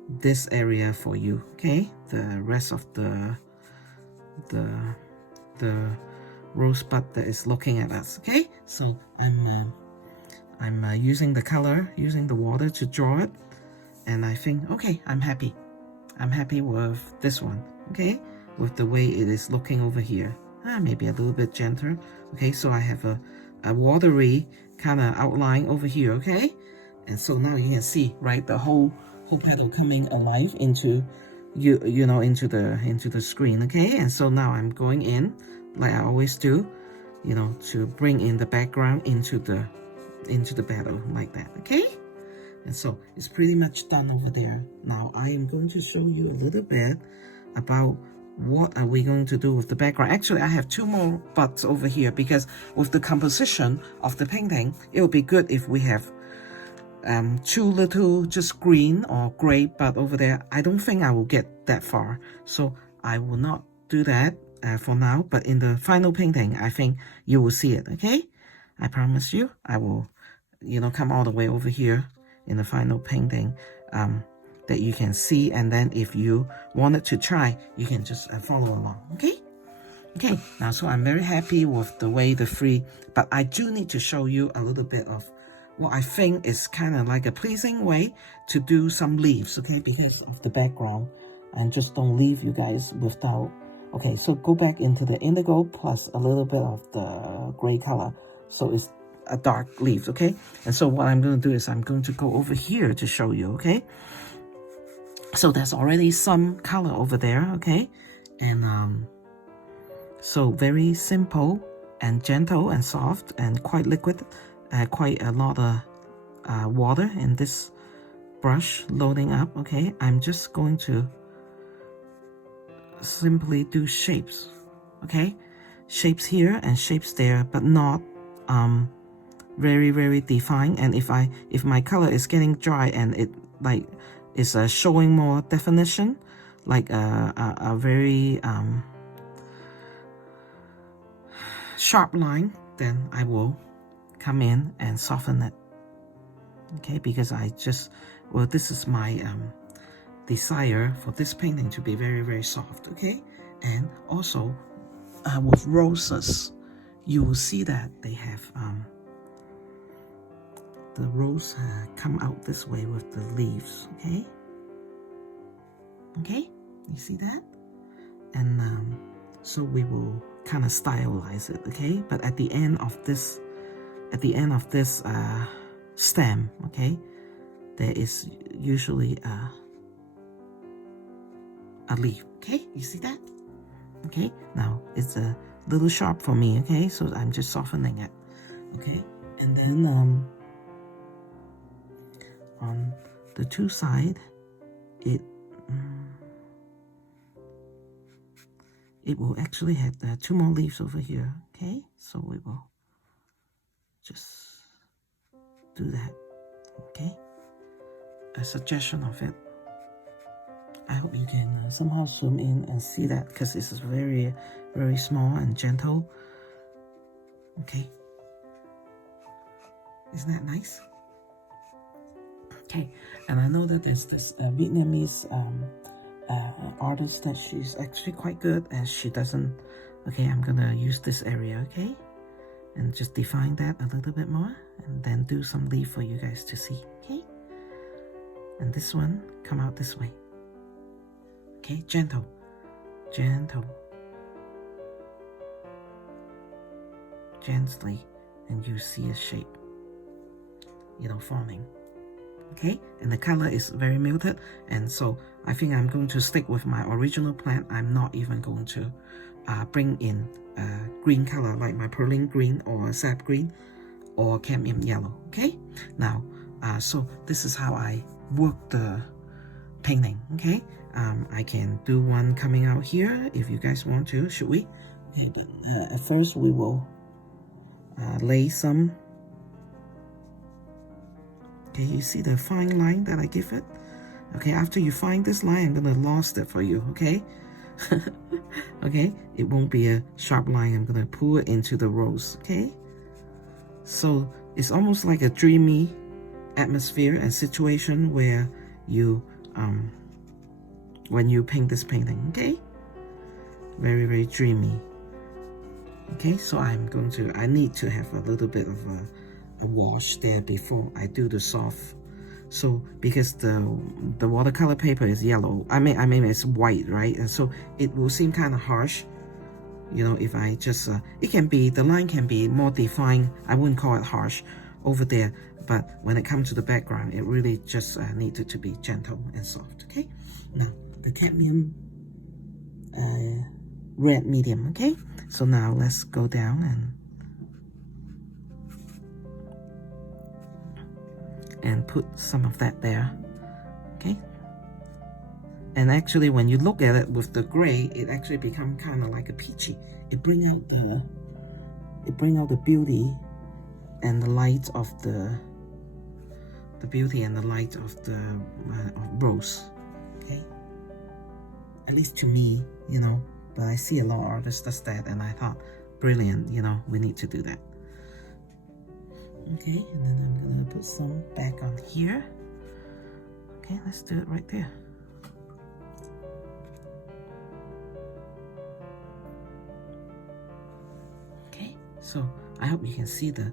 this area for you. Okay, the rest of the rosebud that is looking at us. Okay, so I'm using the color, using the water to draw it, and I think, okay, I'm happy with this one. Okay, with the way it is looking over here. Maybe a little bit gentler. Okay, so I have a watery kind of outline over here. Okay, and so now you can see, right, the whole petal coming alive into you know, into the screen. Okay, and so now I'm going in like I always do, you know, to bring in the background into the petal like that. Okay, And so it's pretty much done over there. Now I am going to show you a little bit about what are we going to do with the background. Actually, I have 2 more buds over here because with the composition of the painting, it would be good if we have 2 little just green or gray bud over there. I don't think I will get that far, so I will not do that for now, but in the final painting, I think you will see it, okay? I promise you, I will, you know, come all the way over here in the final painting that you can see, and then if you wanted to try, you can just follow along, okay? Okay, now so I'm very happy with the way the free, but I do need to show you a little bit of what I think is kind of like a pleasing way to do some leaves, okay, because of the background, and just don't leave you guys without. Okay, so go back into the indigo plus a little bit of the gray color, so it's a dark leaf, okay? And so what I'm going to do is I'm going to go over here to show you, okay? So there's already some color over there, okay? And so very simple and gentle and soft and quite liquid, quite a lot of water in this brush loading up, okay? I'm just going to simply do shapes, okay? Shapes here and shapes there, but not very defined. And if my color is getting dry and it like is showing more definition, like a very sharp line, then I will come in and soften it, okay? Because I just, well, this is my desire for this painting to be very soft, okay? And also with roses, you will see that they have the rose come out this way with the leaves, okay? Okay, you see that? And so we will kind of stylize it, okay? But at the end of this stem, okay, there is usually a leaf, okay? You see that? Okay, now it's a little sharp for me, okay? So I'm just softening it, okay? And then on the 2 side, it will actually have 2 more leaves over here, okay? So we will just do that, okay? A suggestion of it. I hope you can somehow zoom in and see that, because this is very small and gentle, okay? Isn't that nice? Okay, and I know that there's this Vietnamese artist that she's actually quite good, and she doesn't. Okay, I'm gonna use this area, okay, and just define that a little bit more, and then do some leaf for you guys to see, okay? And this one come out this way, okay? Gentle, gently, and you see a shape, you know, forming. Okay, and the color is very muted, and so I think I'm going to stick with my original plan. I'm not even going to bring in green color like my prylene green or sap green or cadmium yellow, okay? Now, so this is how I work the painting, okay? I can do one coming out here if you guys want to, should we? Okay, but at first we will lay some. Okay, you see the fine line that I give it? Okay, after you find this line, I'm gonna lost it for you, okay? Okay, it won't be a sharp line. I'm gonna pull it into the rose, okay? So it's almost like a dreamy atmosphere and situation where you when you paint this painting, okay? Very dreamy. Okay, so I need to have a little bit of a wash there before I do the soft. So because the watercolor paper is yellow, I mean it's white, right? And so it will seem kind of harsh, you know, if I just it can be, the line can be more defined. I wouldn't call it harsh over there, but when it comes to the background, it really just needed to be gentle and soft. Okay, now the cadmium red medium. Okay, so now let's go down and put some of that there. Okay. And actually, when you look at it with the gray, it actually becomes kind of like a peachy. It bring out the beauty and the light of the beauty and the light of the rose. Okay. At least to me, you know. But I see a lot of artists does that, and I thought, brilliant. You know, we need to do that. Okay, and then I'm gonna put some back on here. Okay, let's do it right there. So I hope you can see the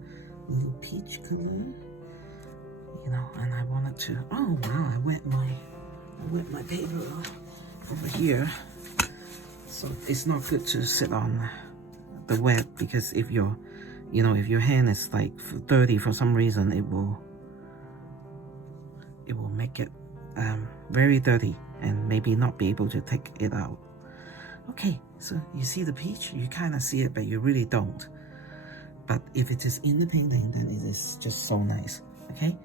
little peach color, you know, and I wanted to, oh wow, I wet my paper over here. So it's not good to sit on the wet, because if your, you know, if your hand is like dirty for some reason, it will make it very dirty and maybe not be able to take it out. Okay, so you see the peach, you kind of see it, but you really don't. But if it is in the painting, then it is just so nice. Okay,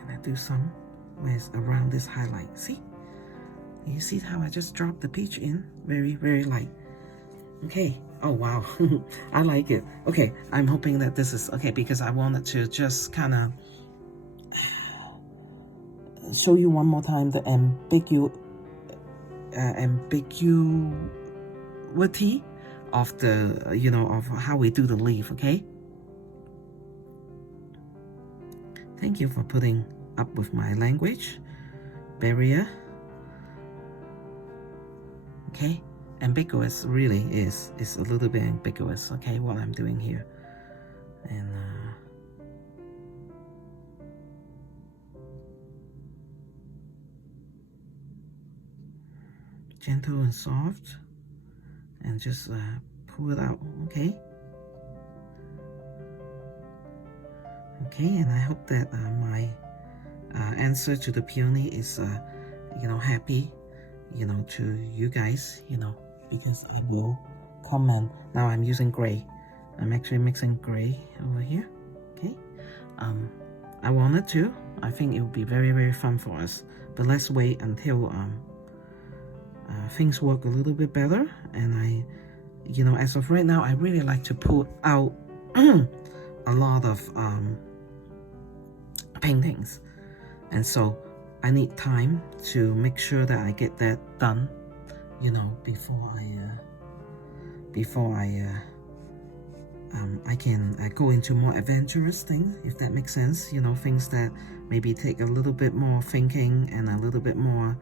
I'm gonna do some with around this highlight. See, you see how I just dropped the peach in, very, very light. Okay, oh wow, I like it. Okay, I'm hoping that this is okay, because I wanted to just kind of show you one more time the ambiguity of the, you know, of how we do the leaf. Okay, thank you for putting up with my language barrier. Okay, ambiguous really is a little bit ambiguous. Okay, what I'm doing here, and gentle and soft, and just pull it out. Okay, and I hope that my answer to the peony is you know, happy, you know, to you guys, you know, because I will comment. Now I'm using gray. I'm actually mixing gray over here. Okay, I wanted to, I think it would be very, very fun for us, but let's wait until things work a little bit better. And I, you know, as of right now, I really like to put out a lot of paintings, and so I need time to make sure that I get that done, you know, before I can go into more adventurous things, if that makes sense. You know, things that maybe take a little bit more thinking and a little bit more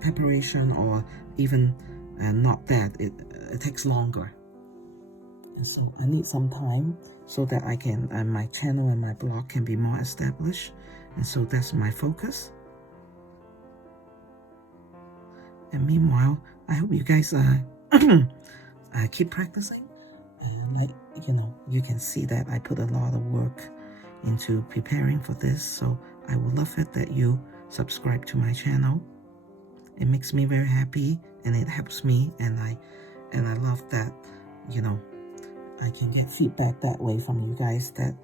preparation, or even not that, it takes longer. And so I need some time so that I can, my channel and my blog can be more established. And so that's my focus. And meanwhile, I hope you guys keep practicing. And like, you know, you can see that I put a lot of work into preparing for this. So I would love it that you subscribe to my channel. It makes me very happy, and it helps me, and I love that, you know, I can get feedback that way from you guys, that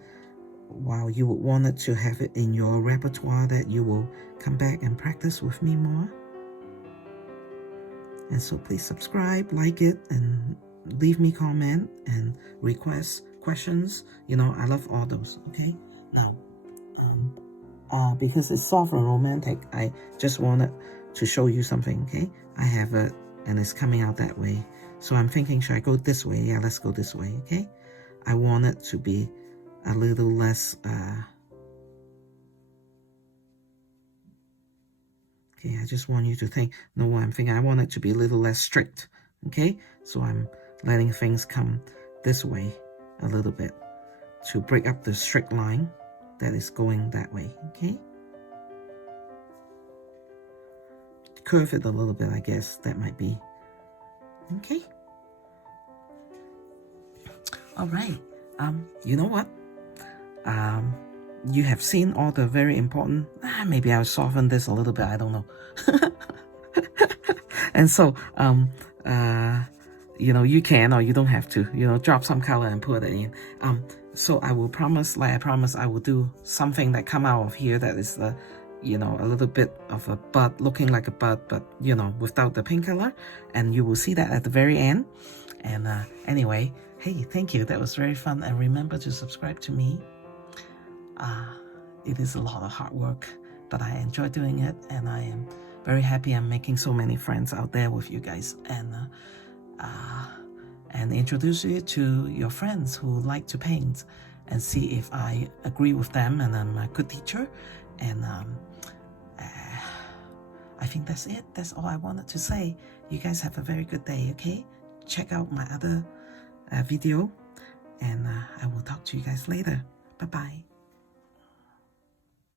while you wanted to have it in your repertoire, that you will come back and practice with me more. And so please subscribe, like it, and leave me comment and request questions. You know, I love all those. Okay, now because it's soft and romantic, I just wanted to show you something. Okay, I have it and it's coming out that way, so I'm thinking, should I go this way? Yeah, let's go this way. Okay, I want it to be a little less okay, I just want you to know what I'm thinking. I want it to be a little less strict. Okay, so I'm letting things come this way a little bit to break up the strict line that is going that way. Okay, curve it a little bit, I guess that might be okay. All right, you know what, you have seen all the very important, maybe I'll soften this a little bit, I don't know. And so you know, you can, or you don't have to, you know, drop some color and put it in. So I will promise, like I promised, I will do something that come out of here that is the, you know, a little bit of a bud, looking like a bud, but, you know, without the pink color. And you will see that at the very end. And anyway, hey, thank you. That was very fun. And remember to subscribe to me. It is a lot of hard work, but I enjoy doing it. And I am very happy I'm making so many friends out there with you guys. And introduce you to your friends who like to paint and see if I agree with them and I'm a good teacher. And I think that's it. That's all I wanted to say. You guys have a very good day, okay? Check out my other video, and I will talk to you guys later. Bye-bye.